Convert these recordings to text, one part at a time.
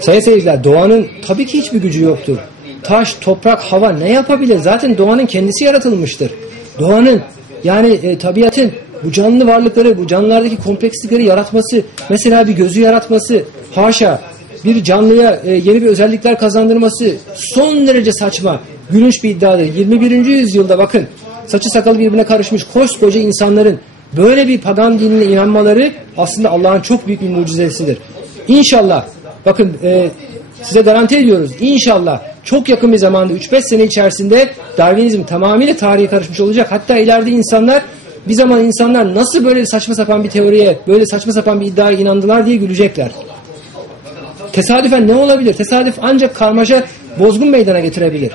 Sayın seyirciler doğanın tabii ki hiçbir gücü yoktur. Taş, toprak, hava ne yapabilir? Zaten doğanın kendisi yaratılmıştır. Doğanın yani e, tabiatın bu canlı varlıkları, bu canlılardaki komplekslikleri yaratması, mesela bir gözü yaratması, haşa bir canlıya e, yeni bir özellikler kazandırması son derece saçma, gülünç bir iddiadır. 21. yüzyılda bakın saçı sakalı birbirine karışmış koskoca insanların böyle bir pagan dinine inanmaları aslında Allah'ın çok büyük bir mucizesidir. İnşallah bakın e, size garanti ediyoruz inşallah çok yakın bir zamanda 3-5 sene içerisinde Darwinizm tamamıyla tarihe karışmış olacak. Hatta ileride insanlar bir zaman insanlar nasıl böyle saçma sapan bir teoriye, böyle saçma sapan bir iddiaya inandılar diye gülecekler. Tesadüfen ne olabilir? Tesadüf ancak karmaşa bozgun meydana getirebilir.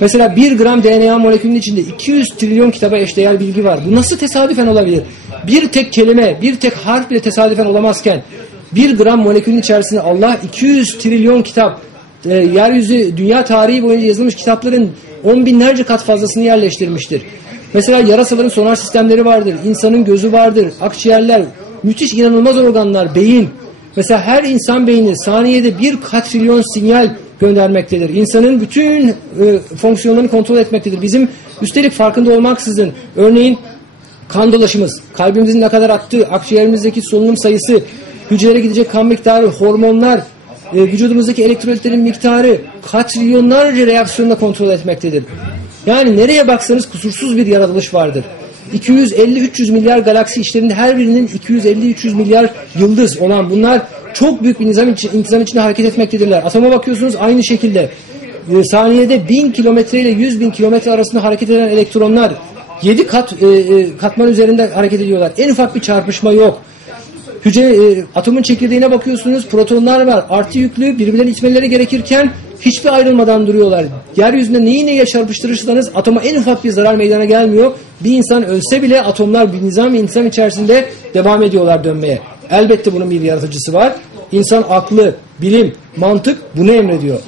Mesela 1 gram DNA molekülünün içinde 200 trilyon kitaba eşdeğer bilgi var. Bu nasıl tesadüfen olabilir? Bir tek kelime, bir tek harf bile tesadüfen olamazken 1 gram molekülün içerisinde Allah 200 trilyon kitap, e, yeryüzü, dünya tarihi boyunca yazılmış kitapların on binlerce kat fazlasını yerleştirmiştir. Mesela yarasaların sonar sistemleri vardır, insanın gözü vardır, akciğerler, müthiş inanılmaz organlar, beyin. Mesela her insan beyni saniyede bir katrilyon sinyal göndermektedir. İnsanın bütün e, fonksiyonlarını kontrol etmektedir. Bizim üstelik farkında olmaksızın örneğin kan dolaşımız, kalbimizin ne kadar attığı, akciğerimizdeki solunum sayısı, hücrelere gidecek kan miktarı, hormonlar, e, vücudumuzdaki elektrolitlerin miktarı katrilyonlarca reaksiyonla kontrol etmektedir. Yani nereye baksanız kusursuz bir yaratılış vardır. 250-300 milyar galaksi içlerinde her birinin 250-300 milyar yıldız olan bunlar çok büyük bir nizam, için, intizam içinde hareket etmektedirler. Atoma bakıyorsunuz aynı şekilde e, saniyede 1000 kilometre ile 100 bin kilometre arasında hareket eden elektronlar 7 kat e, e, katman üzerinde hareket ediyorlar. En ufak bir çarpışma yok. Hücre e, atomun çekirdeğine bakıyorsunuz protonlar var. Artı yüklü birbirlerine itmeleri gerekirken hiçbir ayrılmadan duruyorlar. Yeryüzünde neyi neye çarpıştırırsanız atoma en ufak bir zarar meydana gelmiyor. Bir insan ölse bile atomlar bir nizam ve insan içerisinde devam ediyorlar dönmeye. Elbette bunun bir yaratıcısı var. İnsan aklı, bilim, mantık bunu emrediyor.